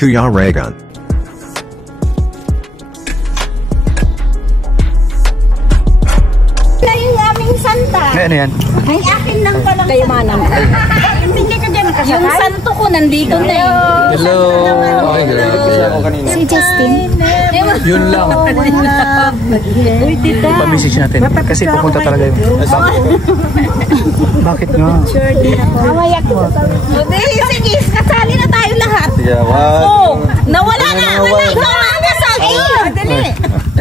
Kuya Regan. Yung aming santa. Ano yan? Ay, akin lang palang Kayo manang. Hindi ka dyan kasakay. Yung santo ko nandito na eh. Hello. Ay, grabe. Si Justin. Yun lang. Uy, tita. Pa-message natin. Kasi pupunta talaga yun. Bakit nga? Hawayak mo. Sige, kasali na tayo lahat. Yawan. Oh, nawala na. Wala, ikaw nga ang kasama. Dali.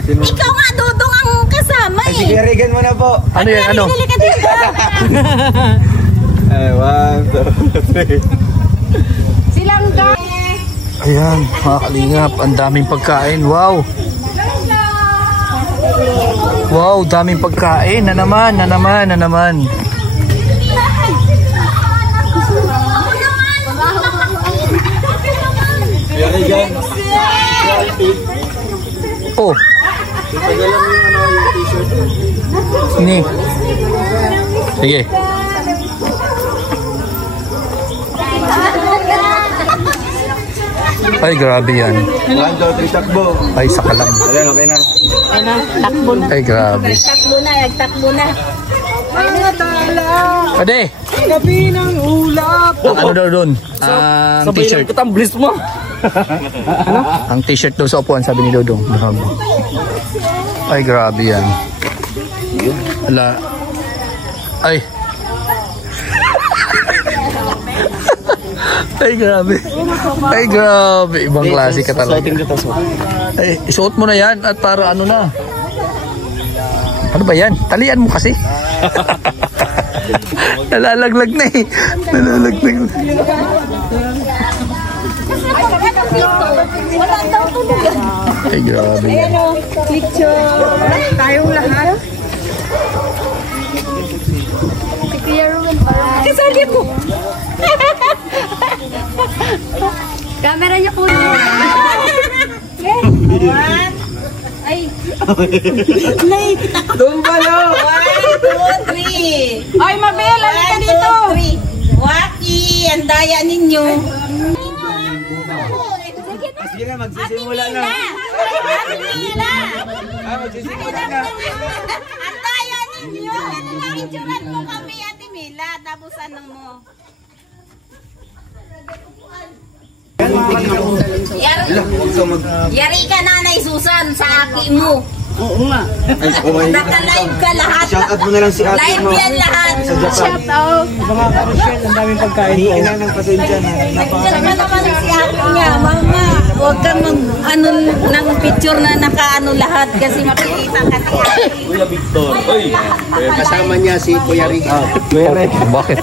Ikaw nga, Dudong ang kasama eh. Sige, Regan mo na po. Ano yan? Ano? Dali ka dito. Ay, 1, 2, 3. Silang guys. Ayan, mga kalingap. Ang daming pagkain. Wow. Wow, daming pagkain. Na naman. Regan. Oh. Ipagalan mo yung t-shirt. Ni. Sige. Ay, grabe yan. 1, 2, 3, takbo. Ay, sakalam. Ayan, okay na. Ano, takbo na. Ay, grabe. Nagtakbo na. Ade, Gabi ng ulap. ano daw doon? Ang t-shirt. Katamblis mo. Ang t-shirt daw sa upuan, sabi ni Dodong. Grabe. Ay, grabe yan. Ala. Ay. Ay, grabe. Ay, grabe. Ibang klase ka talaga. Ay, isuot mo na yan at para ano na. Ano ba yan? Talian mo kasi. Nalalaglag na eh. Nalalaglag na. Ay, grabe. Ayan o, picture. Tayong lahat. Si Kuya Ruben pa. Kasali ko. Camera niyo po. Ay. Nakikita ko. Tumbalo. 1, 2, 3. Ay, Mabel, halika dito. 1, 2, 3. Waki, ang daya ninyo. Sige na, magsisimula na. Magsisimula na. Ang daya ninyo. Picturean mo kami, Ate Mila. Tapos ano mo? Yari ka, Nanay Susan, sa aki mo. Oo nga. Naka-live ka lahat. Shoutout mo na lang si ate Live mo. yan lahat. Sa Japan. Shoutout. Mga karosyel, ang daming pagkain. Hindi na ng pasensya na. Nagkala naman si ate niya. Mama, huwag kang mag-ano ng picture na naka-ano lahat kasi makikita ka si ate. Kuya Victor. Uy. Kasama niya si Kuya Ricky. Bakit?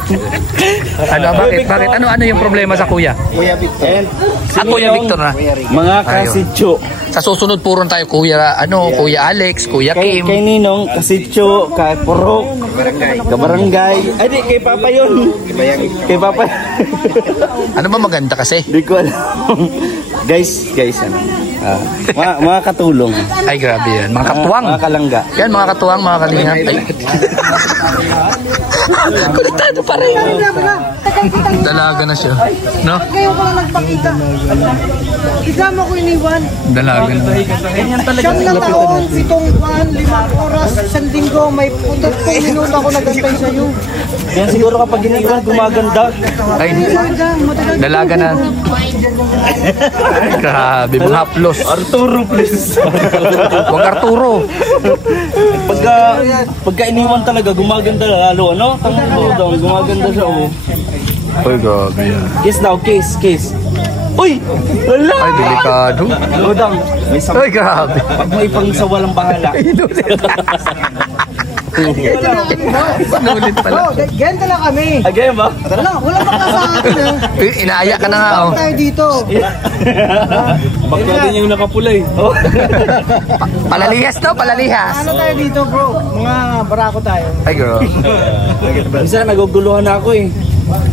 Bakit? Ano yung problema sa kuya? Kuya Victor. Kuya Victor na. Mga kasitso. Sa susunod puron tayo kuya, kuya Alex, kuya Kay Kim. Ninong, kasitso, kay Purok, kabarangay. Ay di, kay Papa yun. Kay Papa. Ano ba maganda kasi? Di ko alam. Guys, ano. Mga katulong. Ay, grabe yan. Mga katuwang. Mga kalangga. Yan, mga katuwang, mga kalingap. Ay. Kulatado pa rin. Dalaga na siya. No? Kayo ko lang nagpakita. Isama ko iniwan. Dalaga na. Siyam na taon, 7 buwan, 5 oras, 1 linggo, may 30 minuto ako nagantay sa'yo. Yan siguro kapag iniwan, gumaganda. Ay, dalaga na. Grabe, mga haplos. Arturo, please. Huwag Arturo. Pagka iniwan talaga, gumaganda lalo, ano? Tangang gumaganda siya, oh. Ay, grabe yan. Kiss daw, kiss. Uy! Wala! Ay, delikado. Lodang, may Ay, grabe. Pag mo ipang sa walang bahala. Panulit pala. Ganito lang kami. Again ba? Wala pa ka sa akin ha. Inaaya ka na nga, oh. Tayo dito. Bakit din yung nakapulay? Palalihas to, palalihas. Ano tayo dito bro? Mga barako tayo. Ay, girl. Minsan naguguluhan ako eh.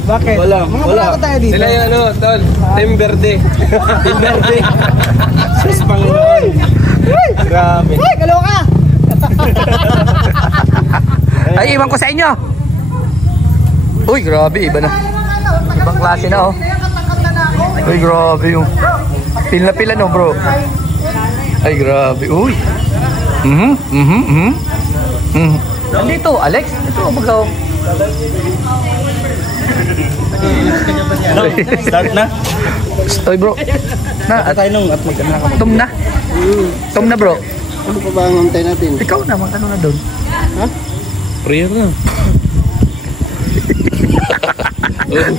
Bakit? Wala. Mga barako tayo dito. Sila yung ano, tol, Team Verde. Team Verde. Sus, Panginoon. Grabe. Ay, kaloka! Ay, iwan ko sa inyo. Uy, grabe, iba na. Ibang klase na, oh. Uy, grabe yung. Pila na pila no bro. Ay grabe. Uy. Nandito Alex. Ito magaw. Start na? Oy bro. Na Tayo nung at magkana ka. Tom na. Tom na bro. Ano pa ba ang antay natin? Ikaw na magkano na doon. Ha? Prayer na.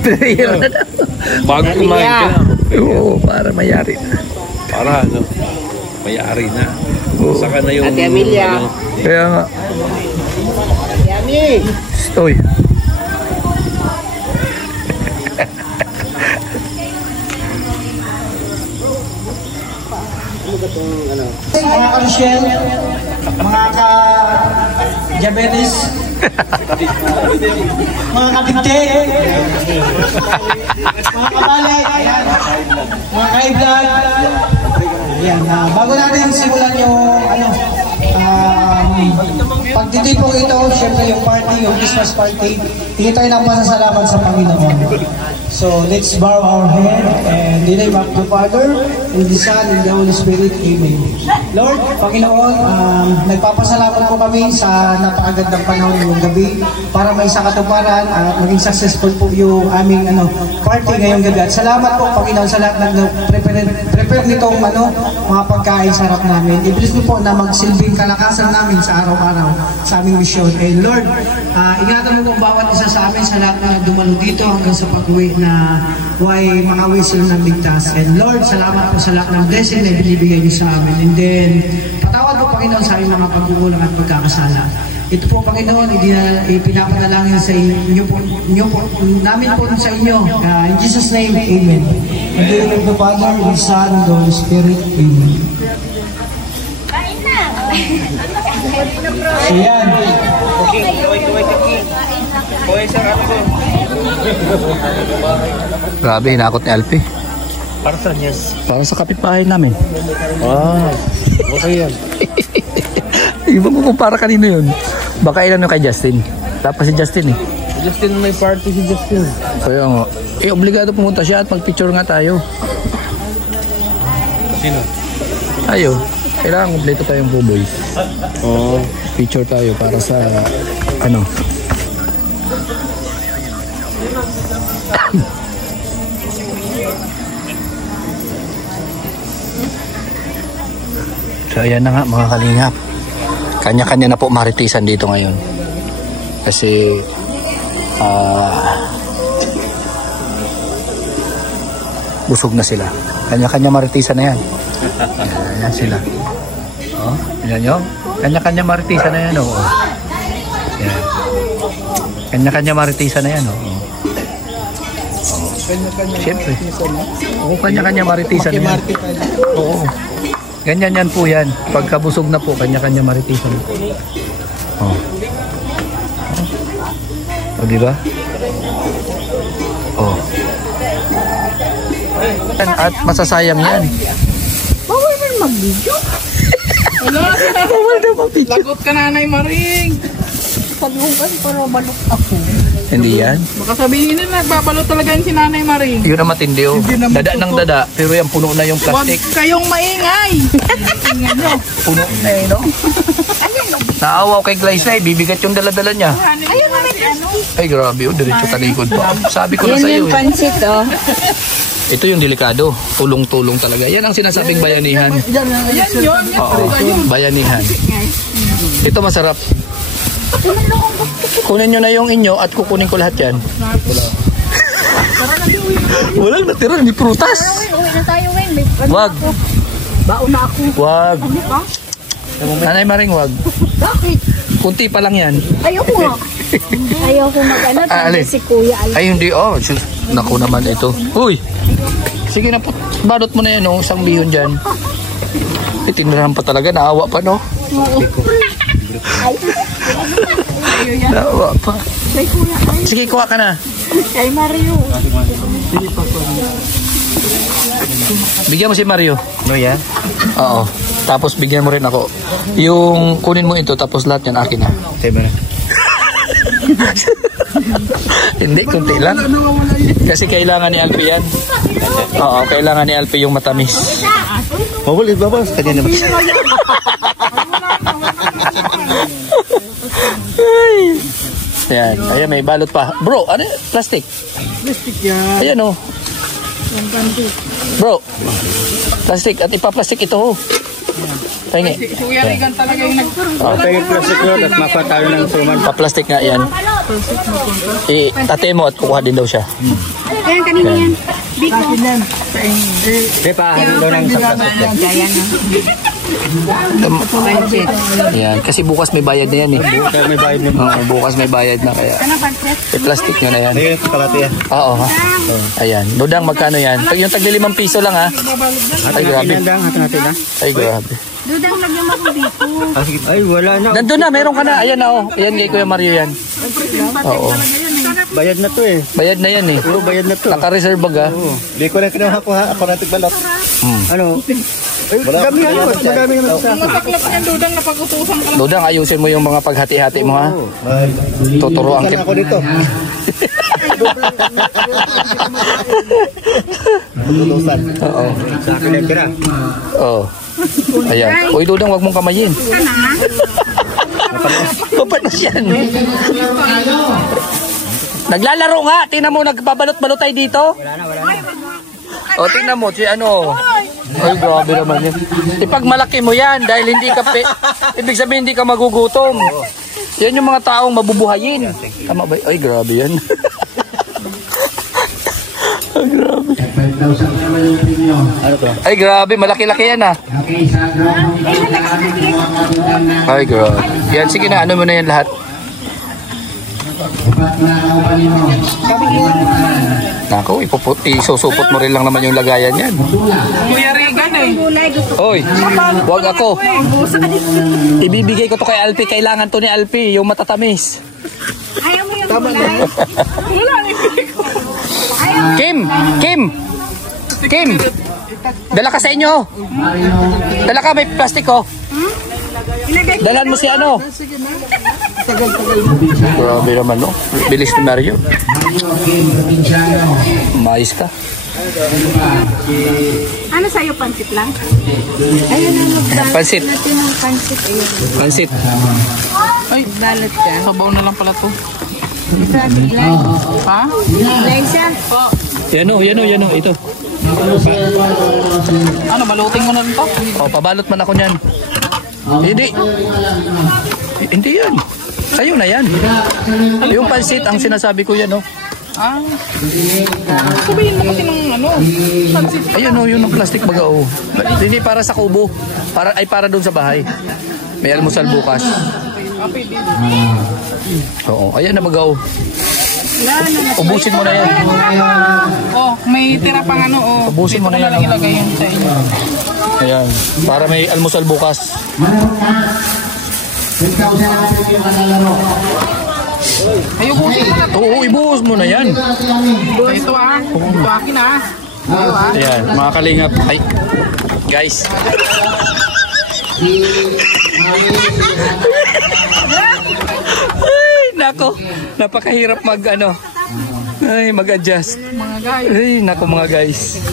Prayer na daw. Bago kumain ka na. Oo, para mayari na. Para ano? Mayari na. Saka na yung... Ate Amelia. Kaya nga. Yami! Oy. Mga ka-Rochelle, mga ka-diabetes, mga kabinte, mga kabali, mga ka-blood. Yan, bago natin simulan yung pagtitipong ito, syempre yung party, yung Christmas party, hindi tayo ng masasalamat sa Panginoon. So let's bow our head and in the name of the Father, and the Son, and the Holy Spirit. Amen. Lord, Panginoon, nagpapasalamat po kami sa napakagandang panahon ngayong gabi para may isang katuparan at maging successful po yung aming party ngayong gabi. At salamat po, Panginoon, sa lahat ng prepare nitong mga pagkain sa harap namin. I-bless mo po na magsilbing kalakasan namin sa araw-araw sa aming mission. And Lord, ingatan mo po bawat isa sa amin sa lahat na dumalo dito hanggang sa pag-uwi na way makawi sila ng ligtas. And Lord, salamat po sa lahat ng blessing na binibigay niyo sa amin. And then, patawad po Panginoon sa aming mga pagkukulang at pagkakasala. Ito po Panginoon, ipinapanalangin sa inyo po, namin po sa inyo. In Jesus' name, Amen. In the name of the Father, the Son, and the Holy Spirit, Amen. So yan. Grabe, hinakot ni Alpi. Para saan yes? Para sa kapitbahay namin. Ah, okay yan. Iba mo kung para kanino yun. Baka ilan yung kay Justin. Tapos si Justin eh. Justin, may party si Justin. Kaya nga. Obligado pumunta siya at mag-picture nga tayo. Sino? Tayo. Kailangan kompleto tayong buboy. Oo. Picture tayo para sa So ayan na nga mga kalingap. Kanya-kanya na po maritisan dito ngayon. Kasi busog na sila. Kanya-kanya maritisan na yan. Ayan sila. Oh, yan yun. Kanya-kanya maritisan na yan. Oh. Yan. Kanya-kanya maritisan na yan. Oh. Siyempre. Oo, kanya-kanya maritisan na yan. Oo. Ganyan yan po yan. Pagkabusog na po, kanya-kanya maritisan. Oh. O, diba? Oh. At masasayang yan. Bawal na mag-video. Bawal na mag-video. Lagot ka, Nanay Maring. Paghugas para balok ako. Hindi yan. Baka sabihin na nagbabalot talaga yung si Nanay Maring. Yun ang matindi oh. Dada ng dada, pero yung puno na yung Huwag plastic. kayong maingay. Tingnan nyo. Puno na eh, no? Naawa kay Glyce na eh, bibigat yung dala-dala niya. Ayun na may Ay grabe oh, diretso talikod pa. Sabi ko na sa iyo Yan yung eh. pansit, oh. Ito yung delikado. Tulong-tulong talaga. Yan ang sinasabing bayanihan. Yan yun. Oo, bayanihan. Ito masarap. Kunin nyo na yung inyo at kukunin ko lahat yan. Walang natira, ni prutas. Uwi na tayo, Wayne. Wag. Baon na ako. Wag. Nanay Maring, wag. Bakit? Kunti pa lang yan. Ayoko nga. Ayoko mag-ano. Alin? Si Kuya Alin. Ay hindi, oh. Naku naman ito. Uy. Sige na po. Balot mo na yan, oh. Isang bihon dyan. Tinirahan pa talaga. Naawa pa, no? Naawa pa. Sige, kuha ka na. Kay Mario. Bigyan mo si Mario. Ano yan? Oo. Tapos bigyan mo rin ako. Yung kunin mo ito, tapos lahat yan akin na. Sabi na. Hindi, kunti lang. Kasi kailangan ni Alpi yan. Oo, kailangan ni Alpi yung matamis. Mabulit ba boss? Kanya naman. Ayan, ayan may balot pa. Bro, ano yun? Plastic? Plastic yan. Ayan o. Bro, plastic at ipaplastic ito ho. Pahingi. Si Kuya Regan talaga yung Pagay plastic yun at mapatalo ng suman. Pa-plastic nga yan. Tate mo at kukuha din daw siya. Ayan, kanina yan. Hindi pa, daw ng sa plastic yan. Ayan, kasi bukas may bayad na yan eh. Kaya may bayad nito. Bukas may bayad na kaya. I-plastic nyo na yan. Ayun, kalati yan. Oo ha. Ayan, Dodang magkano yan? Yung tagli 5 piso lang ha. Ay grabe. Hati natin ha. Ay grabe. Dudang lagyan mo dito. Ay, wala na. Nandun na, meron ka na. Ayan na oh. Ayan kay Kuya Mario yan. Oo. Bayad na to eh. Bayad na yan eh. Oo, bayad na to. Naka-reserve bag ha. Oo. Di ko na kinuha ko ha. Ako na tigbalot. Ano? Ay, madami yan. Madami naman sa akin. masaklap yan, Dudang, na pag-utusan ka lang. Dodang, ayusin mo yung mga paghati-hati mo ha. Tuturuan Kaya kita. ako dito. Tulusan. Oo. Sa akin yung tira. Oo. Ayan. Uy, Dodang, wag mong kamayin. Papanos yan. Naglalaro nga. Tingnan mo, nagbabalot-balot tayo dito. O, tingnan mo, si ano. Ay, grabe naman yan. Ipag malaki mo yan dahil hindi ka ibig sabihin hindi ka magugutom. Yan yung mga taong mabubuhayin. Tama ba? Ay, grabe yan. Ay, grabe. Ano to? Ay, grabe. Malaki-laki yan ah. Ay, grabe. Yan, sige na. Ano mo na yan lahat? Nako, isusupot mo rin lang naman yung lagayan yan. Kuya Regan eh. Oy, wag ako. Ibibigay ko to kay Alpi. Kailangan to ni Alpi, yung matatamis. Ayaw mo yung gulay. Wala, ibigay ko. Kim. Dala ka sa inyo. Dala ka, may plastic oh. Dalan mo si ano. Grabe naman no. Bilis ni Mario. Mais ka. Ano sa'yo, pansit lang? Ayun na, magbalot Pansit. natin ng pansit. Ayun. Pansit. Ay, Balot ka. sabaw na lang pala to. Ito, tiglan. Ha? Liza. Yan o. Ito. Ano, balutin mo na rin to? O, pabalot man ako niyan. Hindi. Hindi yan. Sa'yo na yan. Yung pansit, ang sinasabi ko yan, oh. Ah. Sabihin mo kasi ng ano, pansit. Ayun, oh, yun ang plastic baga, oh. Hindi para sa kubo. Para doon sa bahay. May almusal bukas. Okay, din. Oo, ayan na baga, oh. Ubusin mo na yan. Oh, may tira pang ano, oh. Ubusin mo na yan, Dito ko na lang ilagay yun sa inyo. Ayan. Para may almusal bukas. Ay, ubusin mo na to. Oo, ibuhos mo na yan. Ito ah. Ito akin ah. Ito ah. Ayan, mga kalingap. Ay, guys. Ay, nako. Napakahirap mag-adjust. Mga guys. Ay, nako mga guys.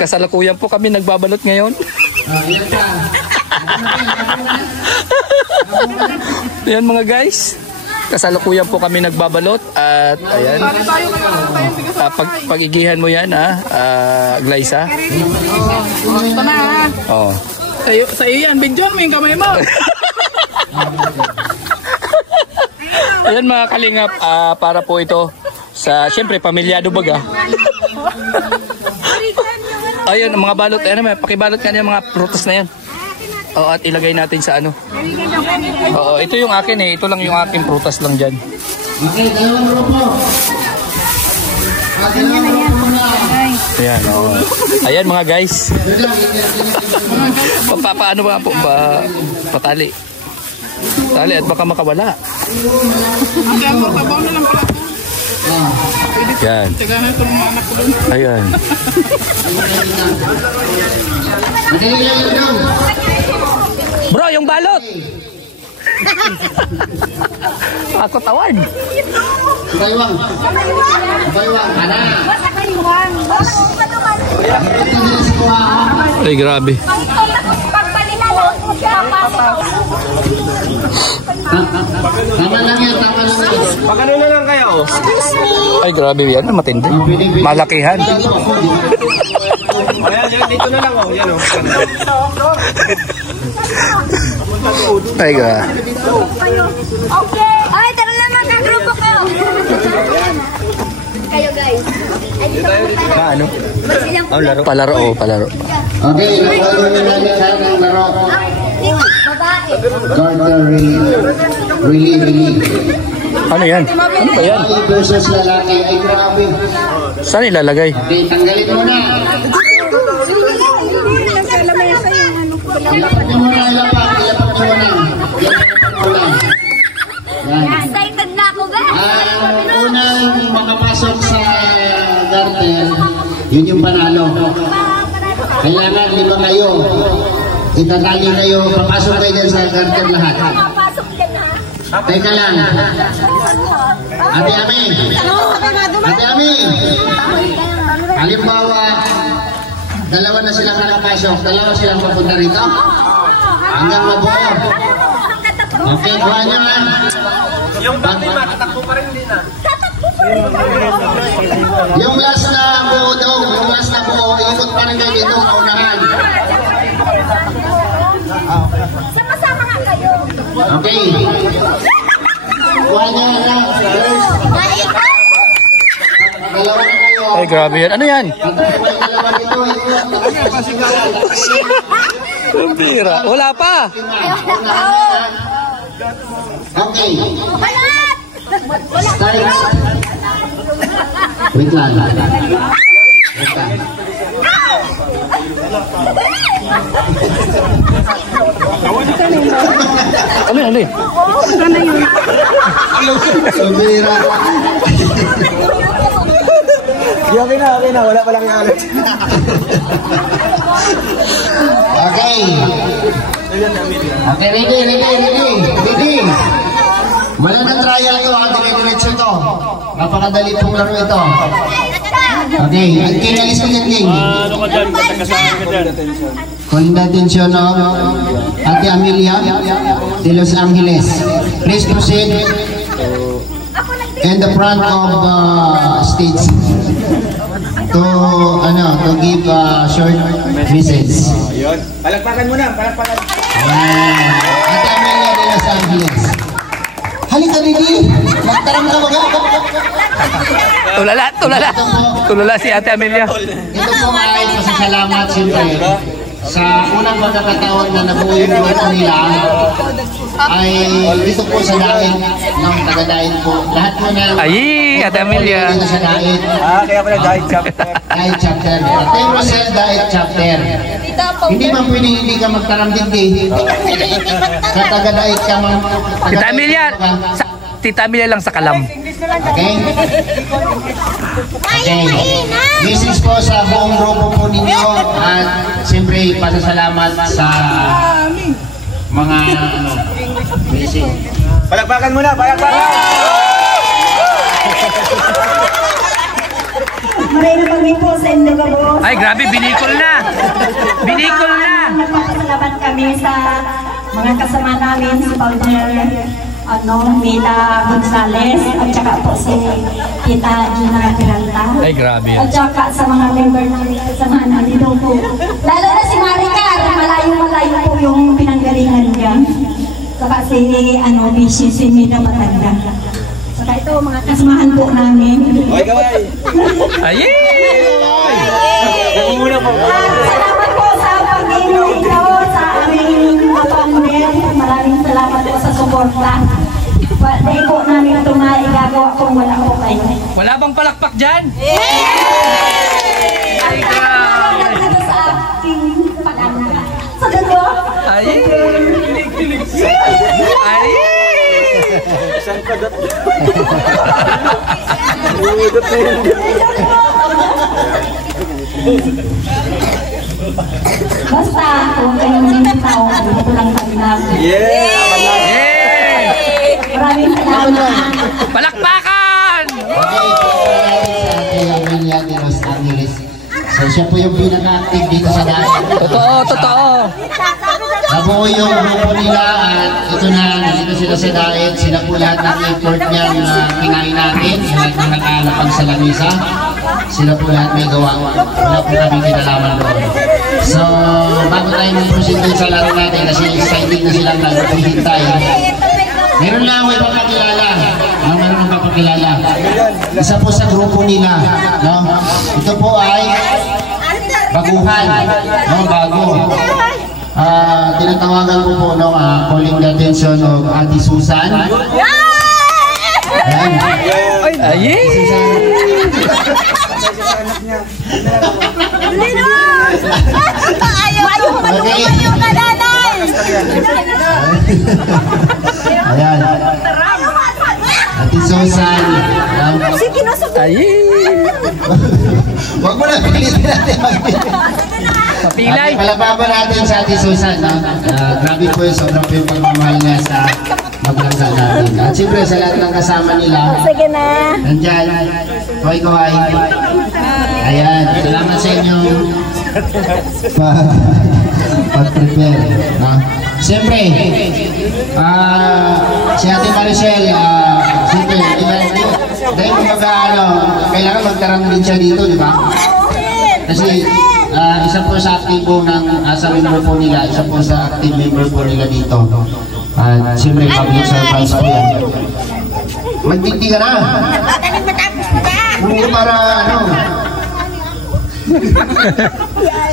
Kasalukuyan po kami nagbabalot ngayon. Ayan mga guys. Kasalukuyan po kami nagbabalot at ayan. Tayo tayo bigas. Pag-igihan mo yan Glyza. Oh, ito na ah. Oh. Sa iyo yan. Bidyon mo yung kamay mo. Ayan mga kalingap, para po ito sa siyempre pamilyado baga. Ayun, mga balot, pakibalot ka niya mga prutas na yan. Oo, at ilagay natin sa ano. Oo, ito yung akin eh. Ito lang yung aking prutas lang dyan. Ayan, oo. Ayan mga guys. Paano ba po? Patali. Tali at baka makawala. Kaya mo, sabaw na lang pala to. Yan. Tiga na itong mga anak ko dun. Ayan. Bro, yung balot! Ako tawad. Baywang. Baywang. Ana. Ay, grabe. Tama lang yan, tama lang yan. Pagano na lang kayo? Ay, grabe yan. Matindi. Malakihan. Ayan, yan, dito na lang oh. Yan oh. Ay, grabe. Okay. Ay, tara na magkagrupo kayo. Kayo guys. Ay, dito po tayo. Ano? Ang laro? Palaro, oh, palaro. Okay, laro na natin sa ng laro. Babae. Garter really. Ano yan? Ano ba yan? Babae versus lalaki. Ay, grabe. Saan ilalagay? Okay, tanggalin mo na. Ilapak niyo muna, ilapak. Ilapak niyo muna. Ilapak mo lang. Yan. Excited na ako, guys. Ang unang makapasok sa garter, yun yung panalo. Kailangan 5 kayo. Itatali kayo, papasok kayo din sa garter lahat. Papasok ka na. Teka lang. Ate Ami. Ate Ami. Halimbawa, 2 na silang nakapasok, 2 silang papunta rito. Hanggang mabuo. Okay, kuha nyo ha. Yung dati matatakbo pa rin din ah. Yung last na buo daw, yung last na buo, ikot pa rin kayo dito, kaunahan. Sama-sama nga kayo. Okay. Kuha nyo ha. Dalawa na kayo. Ay, grabe yan. Ano yan? Dalawa dito, Pira. Wala pa. Okay. Balat! Start. Wait lang. Ano yan? Ano yan? Sumira. Okay na. Wala pa lang yung alit. Okay. Okay, ready. Wala na trial to, dire-diretso to. Napakadali pong laro ito. Okay, King, alis ko din, King. Ano ka dyan? Kasama ka dyan. Calling the attention of Ate Amelia de Los Angeles. Please proceed in the front of the stage to give a short message. Ayun. Palagpakan mo na. Palagpakan. Ate Amelia de Los Angeles. Halika dito. Magtaram ka mga. Tulala si Ate Amelia. Ito po ay pasasalamat siyempre sa unang pagkakataon na nabuo yung grupo nila ay dito po sa dait ng taga-dait po. Lahat po na Ay, Ate Amelia. dito sa dait. Kaya pala dahil chapter. Dait chapter. Ate Rosel Dait chapter. Hindi man pwede hindi ka magtaram digdi. Sa taga-dait ka man. Tita Amelia. Tita Amelia lang sa Kalam. Okay? Okay. This is po sa buong grupo po ninyo at siyempre pasasalamat sa mga blessing. Palagpakan mo na. Palagpakan. Maray na kami po sa Indogabo. Ay, grabe, binikol na. Nagpapasalamat kami sa mga kasama namin, si Partner Mila Gonzales, at saka po si Tita Gina Peralta. Ay, grabe yan. At saka sa mga member ng kasama namin po. Lalo na si Maricar, malayo-malayo po yung pinanggalingan niya. Saka si Mila Matanda. Saka ito, mga kasamahan po namin. Oy, gaway. Ay! Salamat po sa pag-inom sa aming partner. Maraming salamat po sa suporta. Dahil po namin ito maigagawa kung wala po kayo. Wala bang palakpak dyan? Ay, grabe! Sa aking pag-anga. Sa ganda? Ay! Ay! Saan ka dat? Basta, kung kayong tao, ito lang kami namin. Yeah! Yeah! Palakpakan! Okay, sa Ate Amelia de Los Angeles. So siya po yung pinaka-active dito sa dahil. Totoo. Nabuo yung grupo nila at ito na, nandito sila sa diet. Sila po lahat ng effort niyan na kinain natin. Lahat ng nakalapag sa lamisa. Sila po lahat may gawa. Wala po kami kinalaman doon. So, bago tayo mag-proceed din sa laro natin kasi excited na silang naghihintay. Meron lang may papakilala. Meron ng papakilala. Isa po sa grupo nila. No? Ito po ay baguhan. No? Bago. Tinatawagan ko po no, calling the attention of Ate Susan. Ayan. Ayan. Ate Susan. Huwag mo na pilitin natin Papilay. Palababan natin sa Ate Susan. No? Grabe po yung sobrang po yung pagmamahal niya sa maglangga natin. At siyempre sa lahat ng kasama nila. Sige na. Nandyan. Kaway-kaway. Ayan. Salamat sa inyong pag-prepare. No? Siyempre, si Ate Maricel, siyempre, dahil kailangan magtarang din siya dito, di ba? Kasi isa po sa aktibo ng sa member po nila, isa po sa active member po nila dito. At siyempre, public servants po yan. Magtigti ka na! Hindi para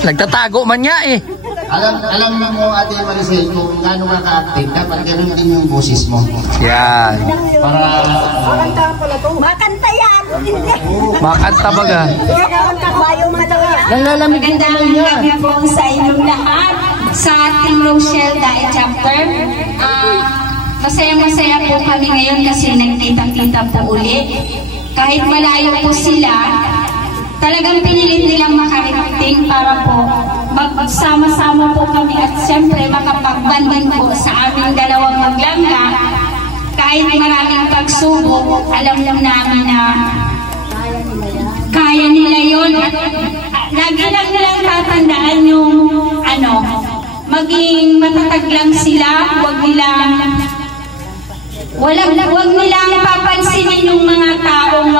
Nagtatago man niya eh. Alam mo Ate Maricel kung gaano ka ka-active, dapat ganun din yung boses mo. Yan. Para Makanta yan. Makanta baga. Magandang gabi po sa inyong lahat sa Team Rochelle Diet Chapter. Masaya-masaya po kami ngayon kasi nagkita-kita po uli. Kahit malayo po sila, talagang pinilit nilang makarating para po magsama-sama po kami at siyempre makapagbanding po sa aming dalawang maglangga. Kahit maraming pagsubok, alam namin na kaya nila yun. Lagi lang nilang tatandaan yung maging matatag lang sila, huwag nilang papansinin yung mga taong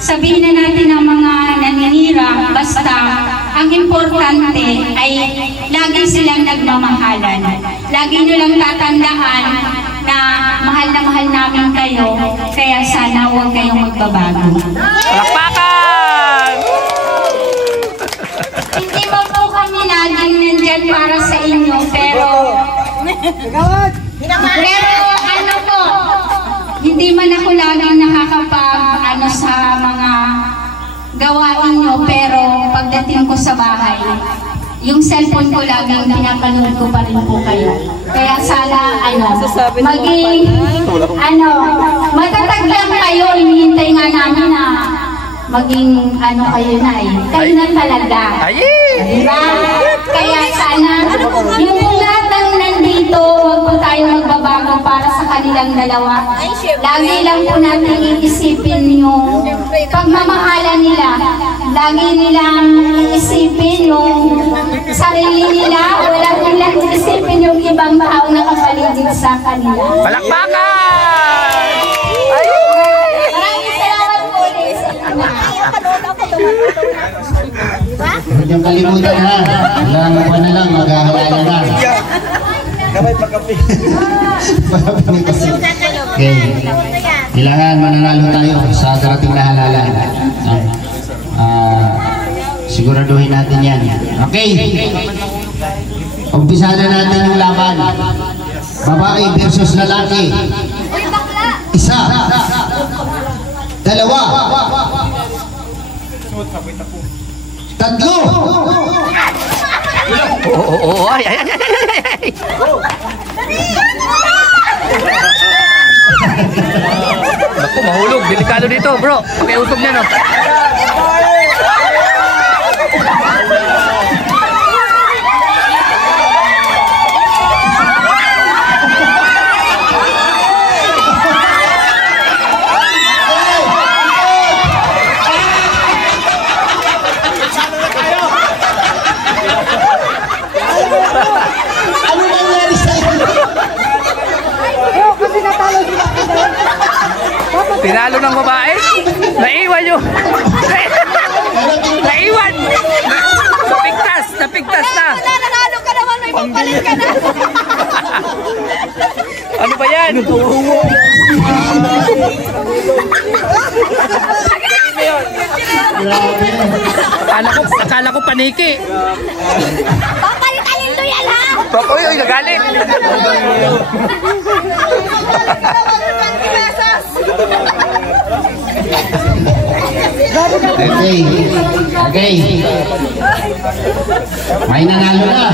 sabihin na natin ang mga naninira, basta ang importante ay lagi silang nagmamahalan. Lagi nyo lang tatandaan na mahal namin kayo, kaya sana huwag kayong magbabago. Palakpakan! Hindi ba po kami laging nandyan para sa inyo, pero hindi man ako laging nakakapag sa mga gawain nyo, pero pagdating ko sa bahay, yung cellphone ko laging pinapanood ko pa rin po kayo. Kaya sana maging matatag lang kayo, hinihintay nga namin na maging kayo na kayo na talaga. Diba? Kaya sana yung lahat ng nandito, huwag po tayo magbabago para sa kanilang dalawa. Lagi lang po natin iisipin yung pagmamahalan nila. Lagi nilang iisipin yung sarili nila. Wala nilang iisipin yung ibang tao na kapaligid sa kanila. Palakpakan! Maraming salamat po. huwag niyong kalimutan ha. Wala na lang, maghahalala na. Kamay pagkapi. Okay. Kailangan mananalo tayo sa darating na halalan. Siguraduhin natin yan. Okay. Umpisa na natin yung laban. Babae versus lalaki. Isa. Dalawa. Tatlo. Ay. Naku, mahulog. Delikado dito, bro. Pakiusog niya, no? ng babae. Naiwan nyo. Naiwan. Napigtas na. Nanalo ka naman, may papalit ka na. Ano ba yan? Akala ko paniki. Papalitalin to yan, ha? Uy, nagalit. Okay. May nanalo na.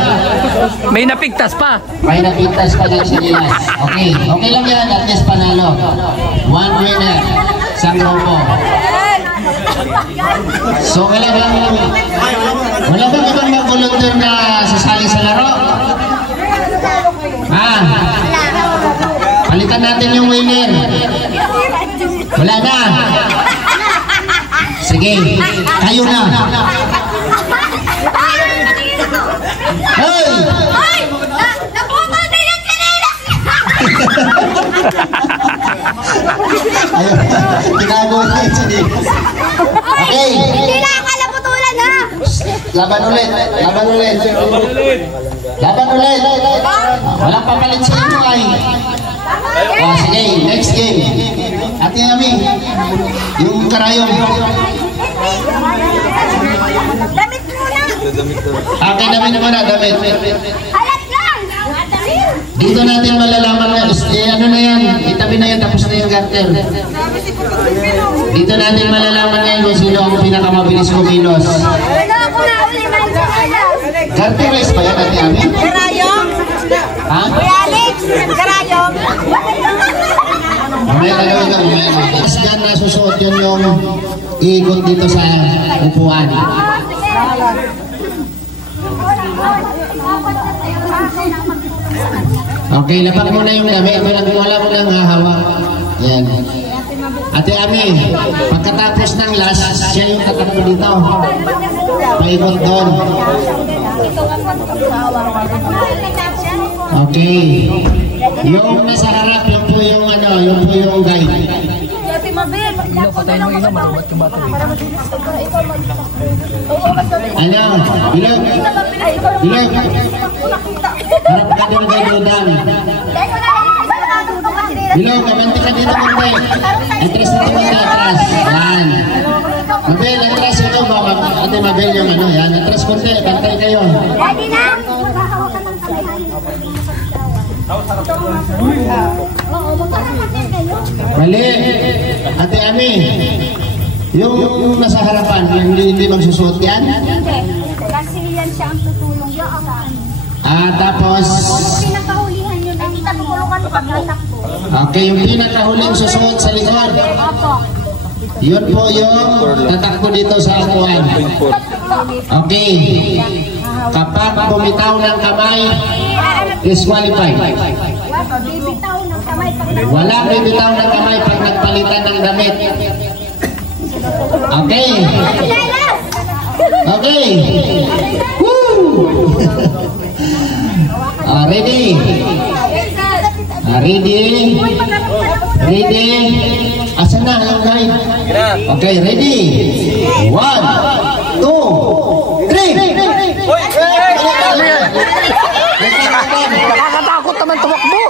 May napigtas pa. May napigtas pa ng sinilas. Okay. Okay lang yan. At least panalo. One winner. Isang grupo. So, wala bang ibang mag-volunteer na sasali sa laro? Palitan natin yung winner. Wala na. Sige, kayo na. Hey! Naputo din yung sinilas! Ayun, tinago na yung sinilas. Okay. Hindi na akala putulan, ha? Laban ulit. Walang papalit sa inyo ay. Sige, next game. Ate Ami, yung karayong. Damit muna! Okay, damit muna. Halat lang! Dito natin malalaman na, ano na yan, itabi na yan, tapos na yung garter. Dito natin malalaman ngayon kung sino ang pinakamabilis kumilos. Wala ako na uli, man sa kalas. Garter race ba yan, Ate Ami? Karayong? Ha? Kuya Alex, karayong? Mamaya na gawin ka, mamaya na. Tapos dyan nasusuot yun yung ikot dito sa upuan. Okay, lapak mo na yung damit. Wala mo nang hahawak. Yan. Ate Ami, pagkatapos ng last, siya yung tatakbo dito. Paikot doon. Okay. Yung nasa harap, yun po yung guide. Ate Mabel, Patay mo ino, maluwat yung bata. Ano? Bilog. Harap ka doon kay Dudan. Bilog, kamanti ka dito konti. Atras dito konti, atras. Yan. Mabel, atras ito. Ate Mabel yung ano, yan. Atras konti, bantay kayo. Ready na? Magkakawakan ng kamay. Mali. Ate Ami, yung nasa harapan, hindi magsusuot yan? Kasi yan siya ang tutulong sa Tapos, pinakahulihan yun ang tatutulungan pagkatakbo. okay, yung pinakahuling susuot sa likod. Yun po yung tatakbo dito sa akuan. Okay. Kapag bumitaw ng kamay, disqualified. Bibitaw ng kamay pag Wala bibitaw ng kamay pag nagpalitan ng damit. Okay. Okay. Woo! Ready? Ready? Asan na yung guide? Okay, ready? 1, 2, 3. Nakakatakot naman tumakbo.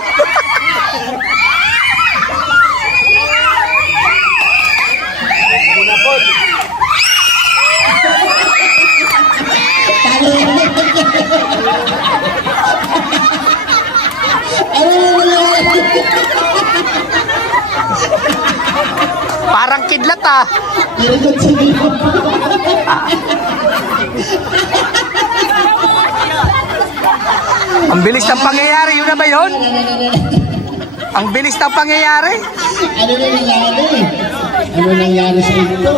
Parang kidlat ah. Ang bilis ng pangyayari, yun na ba yun? Ang bilis ng pangyayari? Ano nangyari? Ano nangyari sa ito?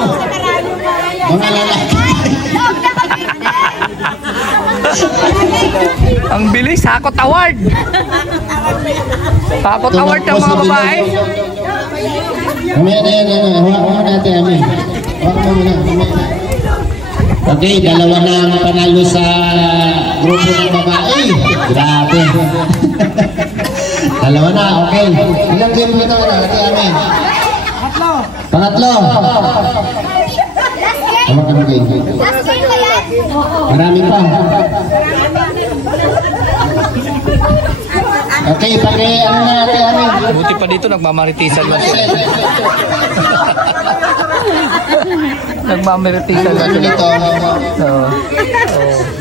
Mga lalaki. Ang bilis, Hakot Award. Hakot Award ng mga babae. Mamaya na yan, hawa mo natin, Ami. Hawa mo muna, mamaya. Okay, dalawa na ang panalo sa grupo ng babae. Grabe. Dalawa na, okay. Ilang game ito na, Ate Ami? Pangatlo. Marami pa. Okay, pake ano na natin amin. Buti pa dito, nagmamaritisan lang sila. Nagmamaritisan lang sila. Dito.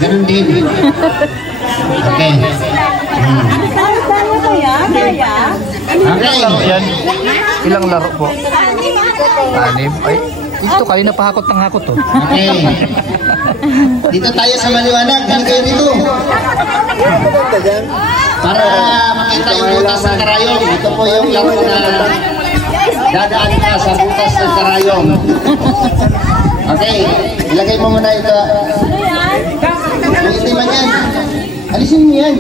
Ganun din. Okay. Okay. Yan. Ilang laro po? 6. Ay, ito kayo napahakot ng hakot to. Okay. Dito tayo sa maliwanag. Dito kayo dito. Para makita yung butas ng karayong. Ito po yung laro na dadaan ka sa butas ng karayong. Okay. Ilagay mo muna ito. Yung itiman yan. Alisin mo yan.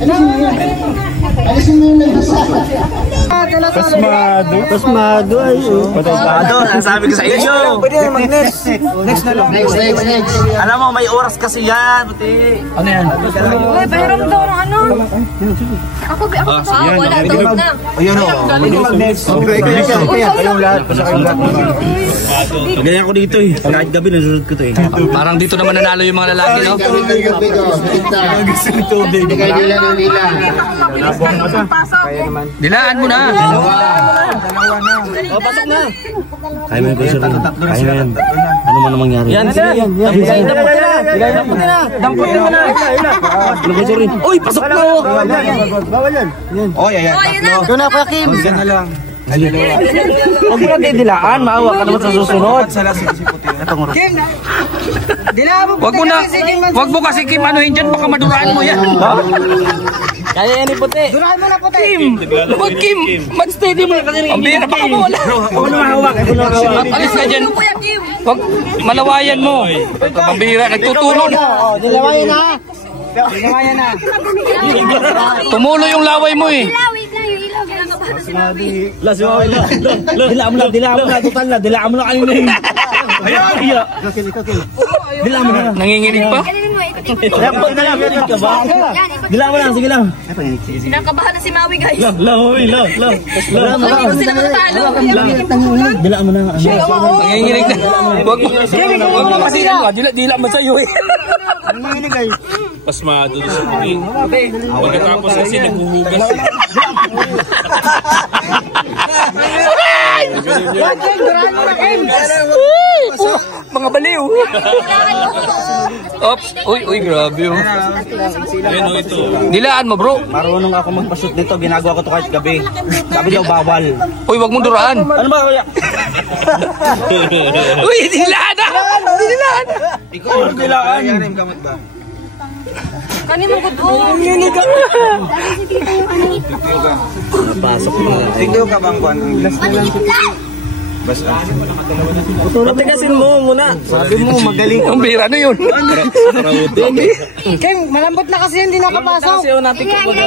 Alisin mo yan. Alisin mo yung nagbasa. Pasmado ay. Pasmado, nasabi ko sa inyo. Pwede na mag-next. Next na lang. Next. Alam mo, may oras kasi yan. Puti. Ano yan? Uy, pahiram daw ng ano. Ako wala daw na. Ayun o. Pwede mag-next. Kayong lahat. Ganyan ko dito eh. Kahit gabi nasusunod ko to eh. Parang dito naman nanalo yung mga lalaki, no? Bigay nila ng nila. Dilaan mo na. Pasok na. Kaya mo yan, sir. Kaya mo yan. Ano man ang mangyari? Yan, sige yan. Damputin mo na. Ano ba, sir? Uy, pasok na. Bawal yan. Oy, ayan. Doon na, Kuya Kim. Diyan na lang. Huwag mo na didilaan. Maawa ka naman sa susunod. Kim, Wag mo kasi Kim, anuhin dyan, baka maduraan mo yan. kaya yan ni puti. Durahan mo na puti. Kim! Wag Kim! Mag-steady mo na kasi. Ang bira, baka mawala. Ako na mahawak. Alis ka dyan. Wag, malawayan mo. Ang bira, nagtutulon. Dilawayan na. Dilawayan na. Tumulo yung laway mo eh. Dila mo na. Total na. Dila mo na kanina yun. Dila mo na. Nanginginig pa? Dila mo lang. Sige lang. Sinakabahan na si Maui, guys. Hindi ko sila matatalo. Dila mo na. Nanginginig na. Wag mo kasi dila mo sa'yo eh. Pasmado doon sa puti. Pagkatapos kasi naghuhugas eh. Mga baliw. Ops. Uy, grabe oh. Ano ito? Dilaan mo bro. Marunong ako magpa-shoot nito. Ginagawa ko to kahit gabi. Sabi daw bawal. Uy, wag mong duraan. Ano ba kuya? Uy, dilaan na. Dilaan. Ikaw ang dilaan. Kanin mo gusto. Pasok na. Ikaw ka bang kuwan? Basta. Patigasin mo muna. Sabi mo magaling. Ang bira na yun. Kim, malambot na kasi hindi nakapasok.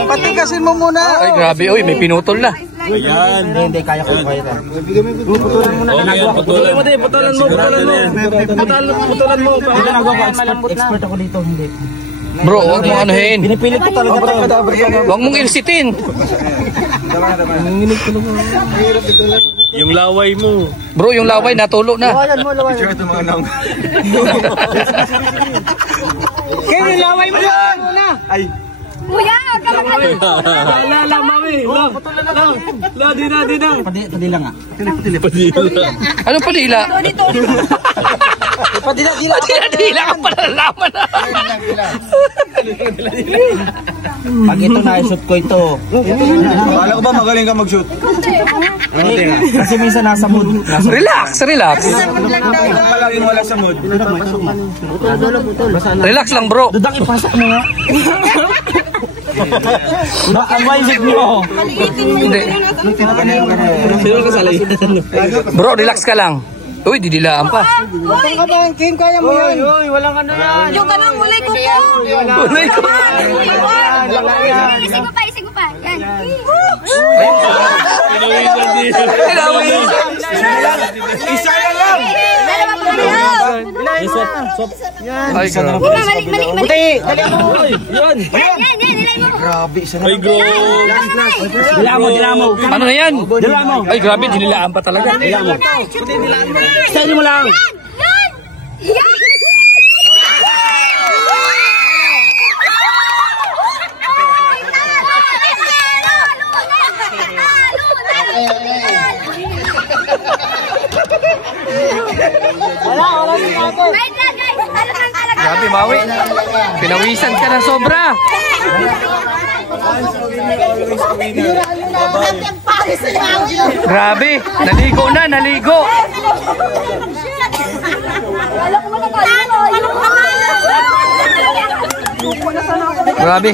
Patigasin mo muna. Ay, grabe. Uy, may pinutol na. Ayan. Hindi, kaya ko kaya. Putulan mo na. Putulan mo. Expert ako dito, hindi. Bro, wag mong anuhin. Pinipilit ko talaga. Wag mong ilsitin. Yung laway mo. Bro, yung laway natulo na. Kim, yung laway mo na. Ay. Kuya, kamakalit. La, mami. La, di na. Padila nga. Ano pa dila? Padila ka pala laman na. Pag ito na-shoot ko ito. Wala ko ba magaling ka mag-shoot? Kasi minsan nasa mood. Relax. Palaging wala sa mood. Relax lang bro. Dudang ipasok mo nga. Baka maisip mo. Hindi. Sino ka salay? Bro, relax ka lang. Uy, didilaan pa. Utang ka ba, Kim? Kaya mo yan. Uy, walang ano yan. Yung ka nang ulay ko po. Ulay ko. Isig mo pa. Yan. Tinawin. Isa lang. Ay, swap. Ay, grabe. Mali. Buti, dali mo. Yun. Yan, nilay mo. Grabe, isa na. Ay, bro. Dilamo. Ano na yan? Dilamo. Ay, grabe, dinilaan pa talaga. Dilamo. Style mo lang. Yan! Grabe, Maui. Pinawisan ka ng sobra. Grabe, naligo na, naligo. Grabe.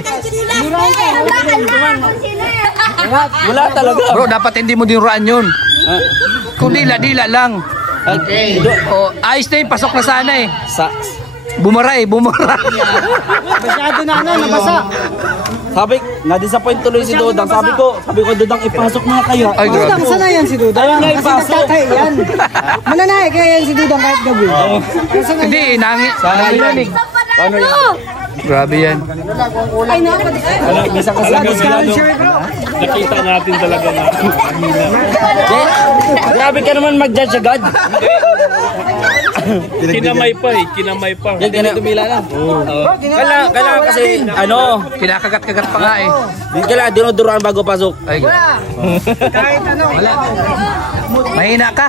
Wala talaga. Bro, dapat hindi mo dinuraan yun. Kung dila-dila lang. Okay. O, ayos na yun, pasok na sana eh. Sa Bumara eh, bumara. Masyado na nabasa. Sabi, na-disappoint tuloy si Dodang. Sabi ko, Dodang, ipasok mo na kayo. Ay, grabe. Dudang, sana yan si Dudang. Ay, Kasi pasok. nagtatay yan. Mananay, kaya yan si Dudang kahit gabi. Hindi, nanginig. Ano yan? Grabe yan. Ano, minsan kasi Nakita natin talaga na. grabe ka naman mag-judge agad. Kinamay pa eh. Kinamay pa. Yan, ganito tumila lang. Kailangan kasi, Kinakagat-kagat pa nga eh. kailangan dinuduruan bago pasok. Ay, Kahit ano. mahina ka.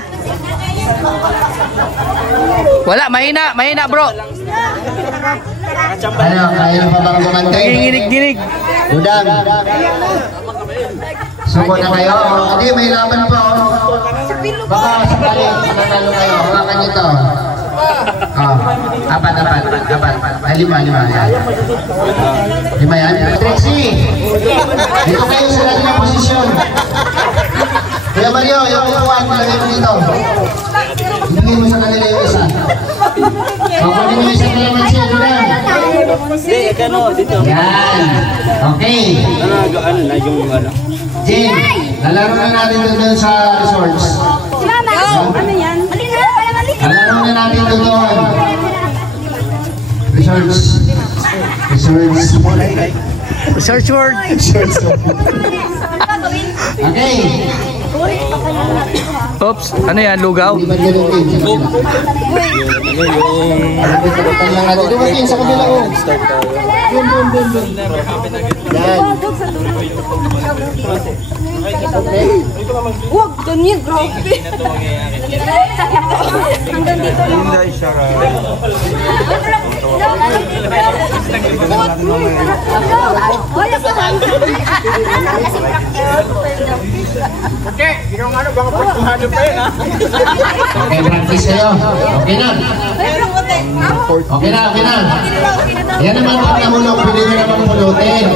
Wala, mahina bro. Ano, kaya pa bang kumante? Nanginginig-ginig. Dudang. Suko na kayo? Hindi, may laban pa. Baka sakali, mananalo kayo. Hawakan nyo ito. Apat. Lima. Yan. Lima yan. Trixie! Dito kayo sa lahat ng posisyon. Kuya Mario, yung upuan, lagay mo dito. Ibigay mo sa kanila yung isa. Pakunin mo isang kalamansi, Dudang. Hindi, dito. Yan. Okay. Ano na yung ano? Jim, lalaro na natin doon sa resorts. Ano yan? Lalaro na natin doon. Resorts. Search word. Okay. Oops, ano yan, lugaw? Hindi ba ganun din? Dumating sa kabila ko. Yan. Huwag, ganyan, grabe. Hanggang dito lang. Okay, practice kayo. Okay na. Yan naman pag nahulog, pwede nyo naman pulutin.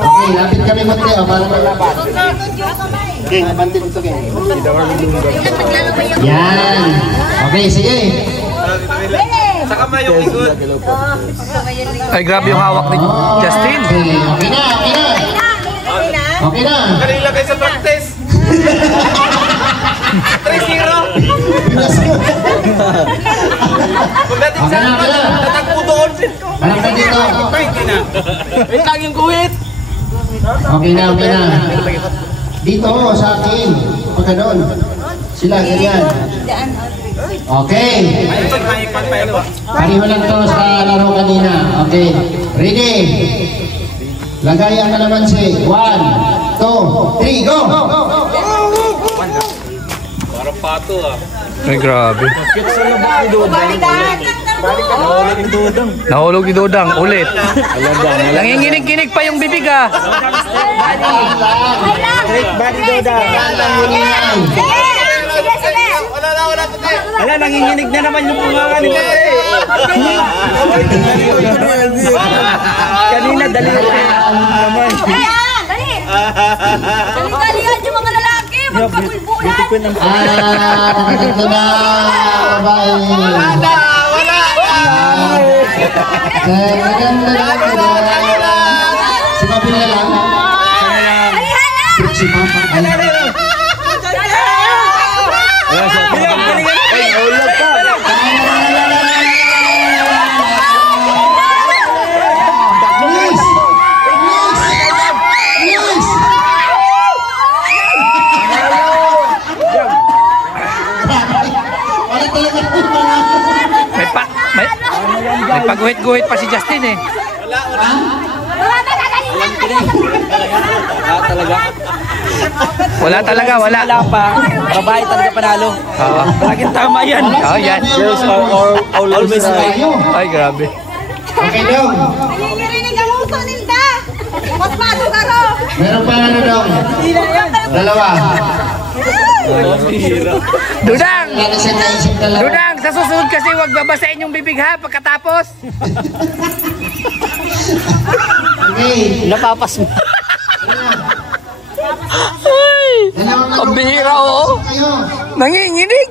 Okay, lapit kami konti para malaban. Okay, nabantin ito kayo. Yan. Okay, sige. Ay, grabe yung hawak ni Justin. Okay na. Kanila kayo sa practice. 3-0. Pagdating sa tatakbo doon. Alam ka dito. Wait lang yung kuwit. Okay na. Dito, sa akin. Pagka doon. Sila, ganyan. Okay. Pareho lang to sa laro kanina. Okay. Ready? Lagay ang kalamansi. 1, 2, 3, go! Parang pato ah. Ay, grabe. Nahulog ni Dodang, ulit. Nanginginig-ginig pa yung bibig ah. Body Dodang. Wala, nanginginig na naman yung bunganga ni Pate. Kanina, dali. Dali-dalihan yung mga lalaki. Magpabulbulan. Ito na, babae. Si Papi na lang. Si Papa. talaga. May pagguhit-guhit pa si Justin eh. Wala talaga, wala. Wala pa. Babae talaga panalo. Oo. Laging tama yan. Oo, yan. Girls are always right. Ay, grabe. Okay, Dong. Nangyayarinig ang uso nilda. Mas mato ka ro. Meron pa ano, Dong? Dalawa. Dudang! Ano siya naisip dalawa? Dudang, sa susunod kasi huwag babasain yung bibig ha pagkatapos. Okay. Napapas mo. Ay! Dalawang Ang bihira, oo. kayo. Nanginginig.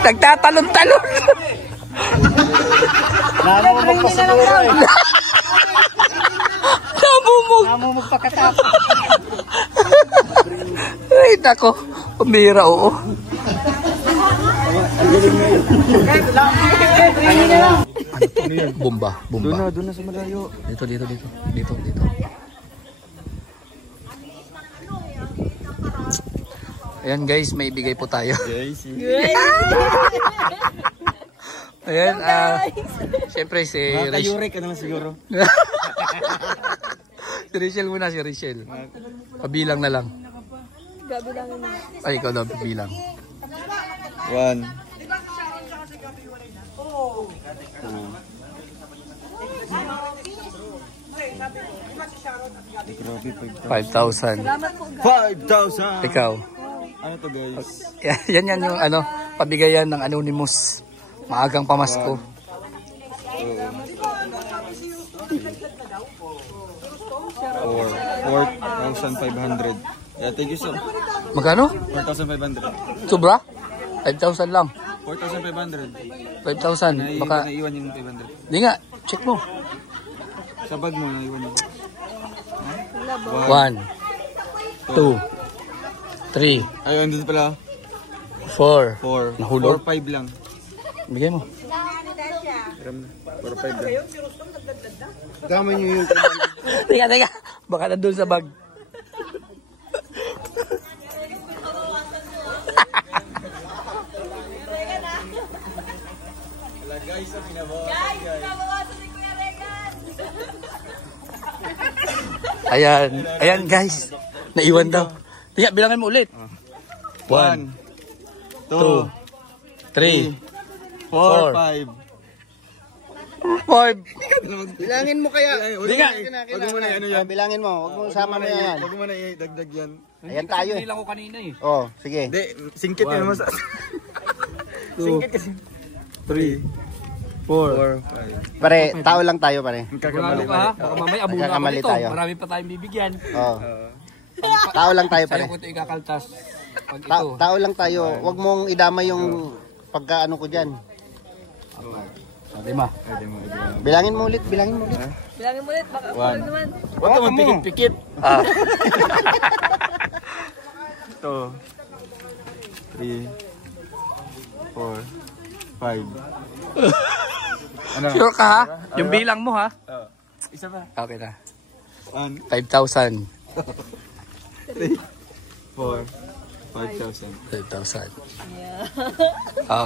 Nagtatalon-talon. Namumog pa siguro eh. Namumog. Namumog pa katapos. Ay, nako. Ang bihira, oo. Bomba. Doon na sa malayo. Dito. Ayan guys, may ibigay po tayo. Ayan, siyempre si Rachel. Kayuri ka naman siguro. Si Rachel muna, si Rachel. Pabilang na lang. Ay, ikaw daw, pabilang. 1. 5,000. 5,000. Ikaw. Ano to guys? Yan yung ano, pabigayan ng Anonymous. Maagang pamasko. 4,500. Yeah, thank you sir. Magkano? 4,500. Sobra? 5,000 lang. 4,500. 5,000. Baka, Naiwan yung 500. di nga, check mo. Sa bag mo, naiwan yung. 1, 2, 3, Ay, andun pala. 4. 4. Nahulog? 4,500 lang. Bigay mo. 4,500 lang. Tama niyo yung Teka. Baka nandun sa bag. Ayan guys. Naiwan daw. Tingnan, bilangin mo ulit. 1, 2, 3, 4, 5. 5. Bilangin mo kaya. Huwag mo na ano yan. Bilangin mo. Huwag mo sama mo yan. Huwag mo na idagdag yan. Ayan tayo eh. Hindi lang ko kanina eh. Oh, sige. Hindi, singkit yun mo sa... Singkit kasi. 3, 4, 5. Pare, tao lang tayo pare. Sigurado ka ha? Baka mamaya abuno ako Nagkakamali nito. tayo. Marami pa tayong bibigyan. Oh. Tao lang tayo pare. Sa'yo ko ito ikakaltas. Pag ito. Tao lang tayo. Huwag mong idama yung pagkaano ko dyan. 5. Bilangin mo ulit. Bilangin mo ulit, baka One. naman. Huwag ka magpikit-pikit. 2, 3, 4, 5. Ano? Sure ka ha? Yung bilang mo ha? Isa pa. Okay na. 1, 5,000. 3, 4, 5,000. 5,000.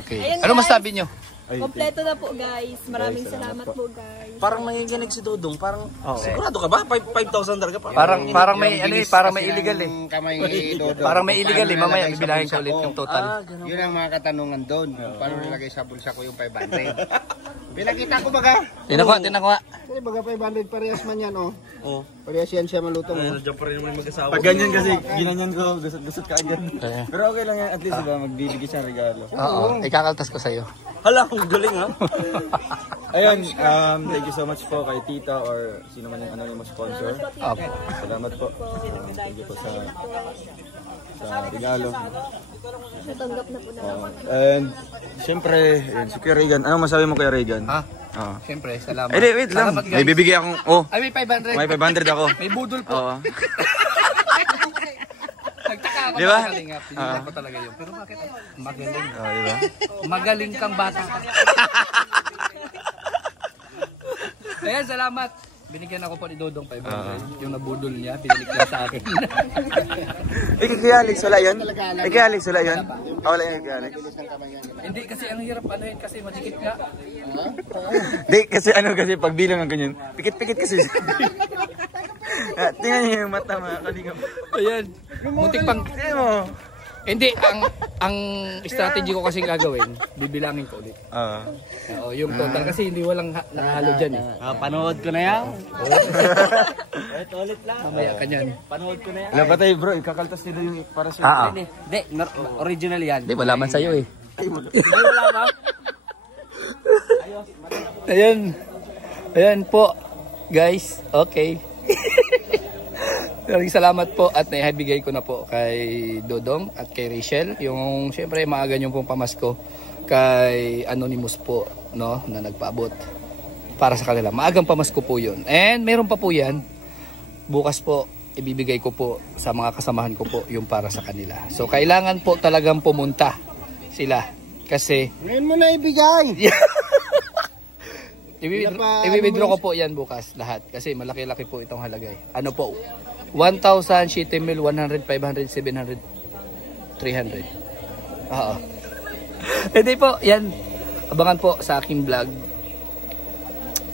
Okay. Ayun, Ano guys. masabi nyo? Kompleto na po guys. Maraming salamat po guys. Parang nanginginig si Dodong. Parang sigurado ka ba? 5,000 talaga pa. Parang may ano eh, parang may illegal eh. Kamay Dodo. Parang may illegal eh. Mamaya Paano bibilangin ko nalagay sa ulit bulsa yung ko? total. Yun ang mga katanungan doon. Paano nilagay sa bulsa ko yung 500? Pinakita ko baga. Tinakuha. Kasi baga 500 parehas man yan oh. Oo. Parehas yan siya malutong oh. Nandiyan pa rin naman mag-asawa. Pag ganyan kasi, ginanyan ko, gusot ka agad. Kaya. Pero okay lang yan, at least diba, magbibigay siya ng regalo. Oo. Ikakaltas ko sa'yo. Hala, ang galing ha. Ayun, thank you so much po kay Tita or sino man yung anonymous sponsor. Okay. Salamat po. Thank you po sa regalo. Natanggap na po namin. And syempre, yun, si Kuya Regan. Ano masabi mo Kuya Regan? Ha? Oo. Siyempre, salamat. Eh, wait lang. Salamat, guys. May bibigay akong, Ay, may 500. may 500 ako. May budol po. Oo. Nagtaka ako Di ba? ng kalingap. Pinili ko talaga yun. Pero bakit? Magaling. Oh, di ba? Magaling kang bata. Ayan, salamat. Binigyan ako po ni Dodong 500. Yung nabudol niya, pinalik niya sa akin. Kay Alex, wala yun? Kay Alex, wala yun? Wala yun kay Alex. Hindi, kasi ang hirap ano yun, kasi madikit nga. Hindi, kasi kasi pagbilang ng ganyan. Pikit-pikit kasi. Tingnan niyo yung mata mga kalingap. Ayan. Muntik pang... Tingnan mo. Hindi, ang strategy ko kasi gagawin, bibilangin ko ulit. Oo, yung total kasi hindi walang nakahalo dyan eh. Panood ko na yan. Ulit lang. Mamaya ka dyan. Panood ko na yan. Wala ba tayo bro, ikakaltas nila yung para sa... Hindi, original yan. Hindi, wala man sa'yo eh. Wala ba? Ayan. Ayan po, guys. Okay. Maraming salamat po at naibigay ko na po kay Dodong at kay Rachel. Yung siyempre maaga yung pong pamasko kay Anonymous po, no, na nagpaabot para sa kanila. Maagang pamasko po yun. And meron pa po yan. Bukas po, ibibigay ko po sa mga kasamahan ko po yung para sa kanila. So kailangan po talagang pumunta sila. Kasi... Ngayon mo na ibigay! I-withdraw ko po yan bukas lahat. Kasi malaki-laki po itong halagay. Ano po? 1,000, sheet meal, 100, 500, 700, 300. Oo. Hindi po, yan. Abangan po sa aking vlog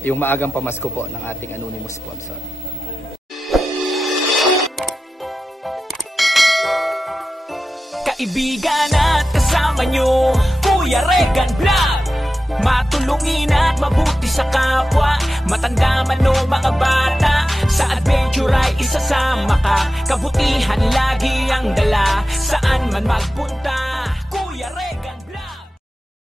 yung maagang pamasko po ng ating anonymous sponsor. Kaibigan at kasama nyo, Kuya Regan Vlog. Matulungin at mabuti sa kapwa, matanda man o mga bata, sa adventure ay isasama ka. Kabutihan lagi ang dala, saan man magpunta, Kuya Regan.